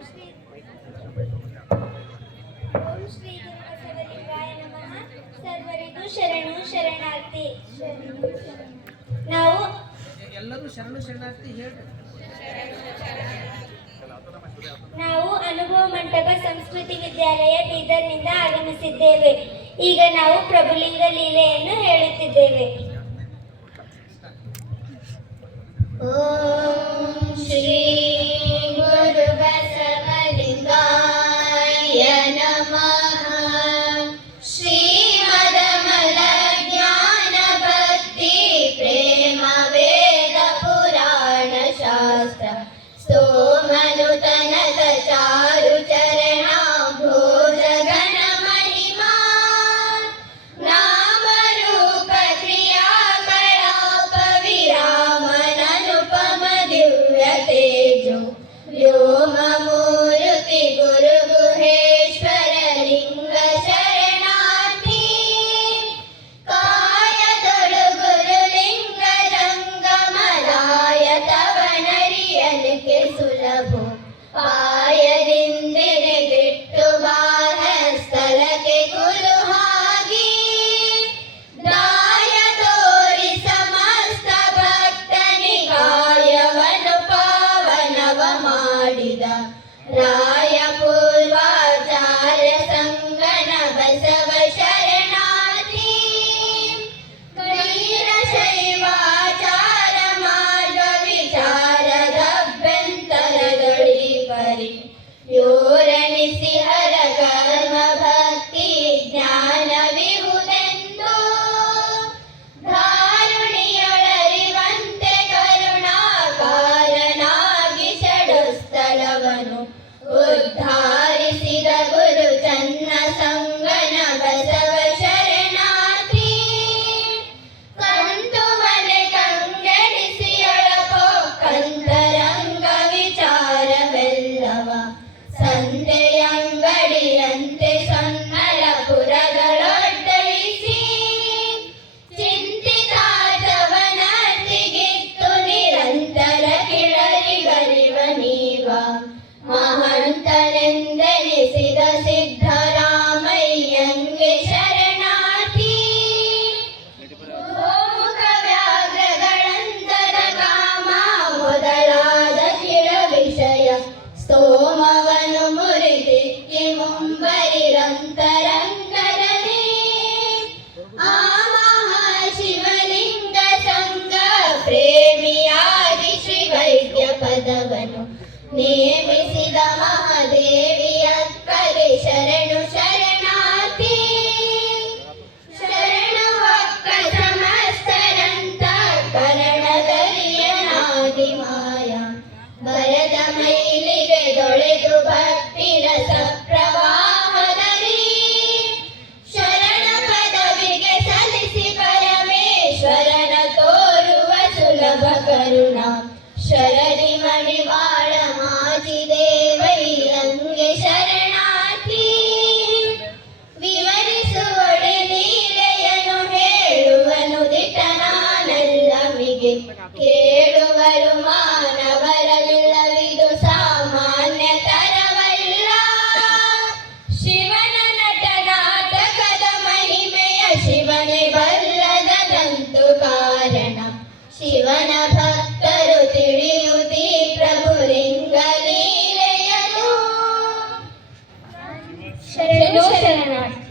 ಓಂ ಶ್ರೀ ಗುರುಬಸವಲಿಂಗಾಯ ನಮಃ. ಸರ್ವರಿಗೂ ಶರಣು ಶರಣಾರ್ಥಿ. ನಾವು ಎಲ್ಲರೂ ಶರಣು ಶರಣಾರ್ಥಿ ಹೇಳಿ. ನಾವು ಅನುಭವ ಮಂಟಪ ಸಂಸ್ಕೃತಿ ವಿದ್ಯಾಲಯ ಬೀದರ್ನಿಂದ ಆಗಮಿಸಿದ್ದೇವೆ. ಈಗ ನಾವು ಪ್ರಭುಲಿಂಗ ಲೀಲೆಯನ್ನು ಹೇಳುತ್ತಿದ್ದೇವೆ. ಓಂ ಶ್ರೀ ಗುರು ಬಸವಲಿಂಗಾಯ ನಮಃ. ಶ್ರೀಮದಮಲ ಜ್ಞಾನ ಭಕ್ತಿ ಪ್ರೇಮ ವೇದ ಪುರಾಣ ಶಾಸ್ತ್ರ ಸ್ತೋಮನುತನತ ಚಾರು ಚರಣ ಭೋಜ ಗಣ ಮಹಿಮಾ ನಾಮ ರೂಪ ಕ್ರಿಯಾ ಕಲಾಪ ವಿರಾಮನನುಪಮ ದಿವ್ಯ ತೇಜೋ ವ್ಯೋಮ ಮೂರುತಿ ಗುರು ಗುಹೇಶ್ವರ ಲಿಂಗ ಶರಣಾರ್ಥಿ. ಕಾಯದೊಳು ಗುರು ಲಿಂಗ ಜಂಗಮರಾಯ ತವನರಿಯಲಿಕೆ ಸುಲಭೋ ಪಾಯದಿಂದಿರೆ ಬಿಟ್ಟು ಬಾಹ ಸ್ಥಳಕ್ಕೆ ಗುರು ಹಾಗಿ ದಾಯ ತೋರಿ ಸಮಸ್ತ ಭಕ್ತನಿಗಾಯವನ್ನು ಪಾವನವ ಮಾಡಿದ ರಾಯ ಪೂರ್ವಾಚಾರ್ಯ ಸಂಗನ ಬಸವ ಶರಣಾರ್ಥಿ. ವೀರಶೈವಾಚಾರ ಮಾರ್ಗ ವಿಚಾರದಭ್ಯಂತರಗಳಿ ಪರಿ ಯೋರಣಿಸಿ ಹರ ಕರ್ಮ ಭಕ್ತಿ ಜ್ಞಾನವಿಹುದೆಂದು ಧಾರುಣಿಯೊಳರಿವಂತೆ ಕರುಣಾಕಾರನಾಗಿ ಷಡಸ್ಥಳವನ್ನು ಉದ್ಧಾರಿಸಿದ ಗುರು ಚನ್ನ ಸಂಗನ ಬಸವ ಶರಣಾರ್ಥಿ. ಕಂತು ಮನೆ ಕಂಗೆಡಿಸಿಯೊಳಪೋ ಕಂತರಂಗ ವಿಚಾರವೆಲ್ಲವ ಸಂತೆಯಂಗಡಿಯಂತೆ ಸೊನ್ನಲಪುರಗಳೊಡ್ಡಳಿಸಿ ಚಿಂತಿತಾತವನರ್ತಿಗಿತ್ತು ನಿರಂತರ ಕಿಳರಿಗರಿವ ನೀವ ಮಹಂತನೆಂದೆನಿಸಿದ ಸಿದ್ಧರಾಮಯ್ಯಂಗೆ ಶರಣಾರ್ಥಿ. ಗೋಮುಖ ವ್ಯಾಘ್ರಗಳಂತರ ಕಾಮ ಮೊದಲಾದ ಕಿಳ ವಿಷಯ ಸ್ತೋಮವನು ಮುರಿದಿಕ್ಕಿ ಮುಂಬರಿರಂತರಂಗರಲಿ ಆ ಮಹಾಶಿವಲಿಂಗ ಸಂಗ ಪ್ರೇಮಿಯಾಗಿ ಶ್ರೀ ವೈದ್ಯ ಪದವನು ನೇಮಿಸಿದ ಮಹಾದೇವಿಯ ಕರೆ ಶರಣು ಶರಣಾರ್ಥಿ. ಶರಣು ಅಕ್ಕ ಸಮಸ್ತರಂತ ಕರಣದರಿಯನಾದಿ ಮಾಯ ಬರದ ಮೈಲಿಗೆ ದೊಳೆದು ಭಕ್ತಿ ರಸ ಪ್ರವಾಹದಲ್ಲಿ ಶರಣ ಪದವಿಗೆ ಸಲ್ಲಿಸಿ ಪರಮೇಶ್ವರನ ತೋರುವ ಸುಲಭ ಕರುಣಾ ಶರದಿ ಮಣಿವಾಳ ಮಾಜಿ ದೇವಯ್ಯಂಗೆ ಶರಣಾರ್ಥಿ. ವಿವರಿಸುವಡೆ ಲೀಲೆಯನ್ನು ಹೇಳುವನು ದಿಟನಾನಲ್ಲಮಿಗೆ ಕೇಳುವರು ಮಾನವರಲ್ಲವಿದು ಸಾಮಾನ್ಯ ತರವಲ್ಲ. ಶಿವನ ನಟ ನಾಟಕದ ಮಹಿಮೆಯ ಶಿವನೇ ಬಲ್ಲದಂತು ಕಾರಣ ಶಿವನ ಭಕ್ತರು ತಿಳಿಯುತ್ತೀ ಪ್ರಭುಲಿಂಗ ಲೀಲೆಯನು. ಶರಣು ಶರಣಾರ್ಥಿ.